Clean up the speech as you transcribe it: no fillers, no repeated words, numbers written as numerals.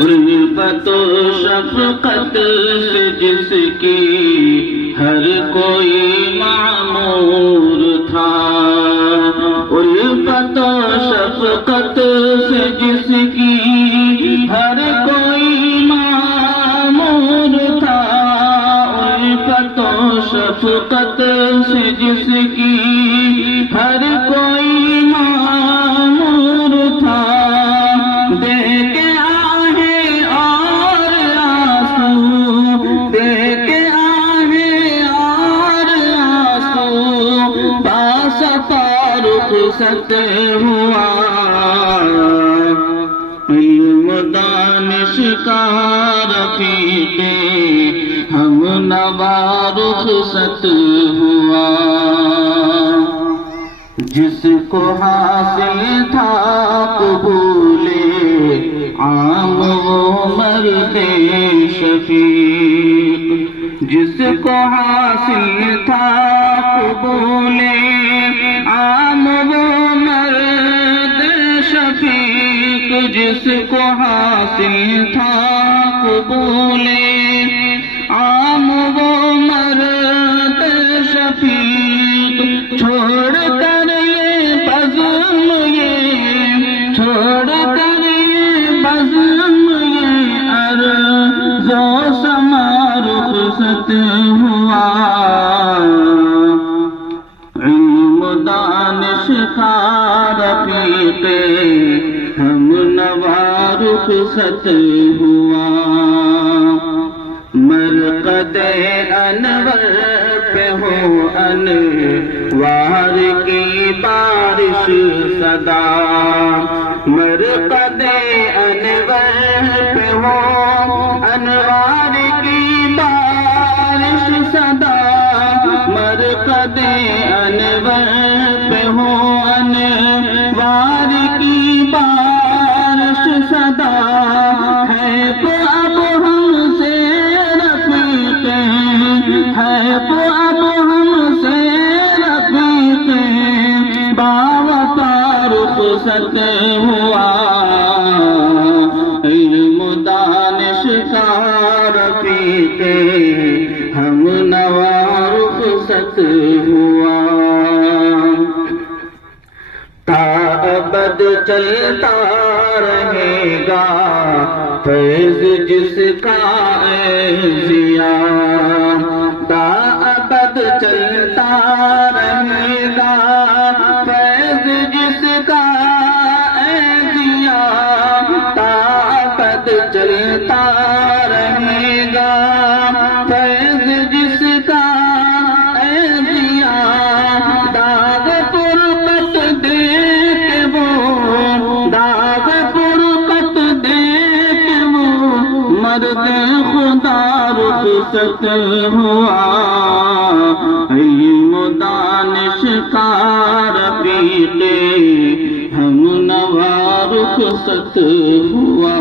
الفت و شفقت سے جس کی ہر کوئی معمور تھا، الفت و شفقت سے جس کی ہر کوئی معمور تھا، الفت و شفقت سے جس کی ہر کوئی معمور تھا، رخصت ہوا علم دانش کا رفیق ہم نوا رخصت ہوا، جس کو حاصل تھا قبول عام وہ مرد شفیق، جس کو حاصل تھا قبول عام وہ مرد شفیق، جس کو حاصل تھا قبول عام وہ مرد شفیق، چھوڑ کر یہ بزم چھوڑ کر یہ بزم عرض و سما رخصت ہوا، دانش کا رفیق ہم نوا رخصت ہوا، مرقد انور پہ ہو انوار کی بارش صدا، مرقد انور پہ ہو انوار کی بارش صدا، مرقد انور پہ ہو انوار کی بارش صدا، ہے تو اب ہم سے رفیق، ہے تو اب ہم سے رفیق، باوفا رخصت ہوا علم دانش کا رفیق ہم نوا رخصت ہوا، تا ابد چلتا رہے گا فیض جس کا اے ضیا، تا ابد چلتا رہے گا فیض جس کا اے ضیا، تا ابد چلتا رہے گا فیض جس کا اے ضیا، داغ فرقت دیکھ وہ داغ فرقت دیکھ وہ مرد خدا رخصت ہوا، علم دانش کا رفیق ہم نوا رخصت ہوا۔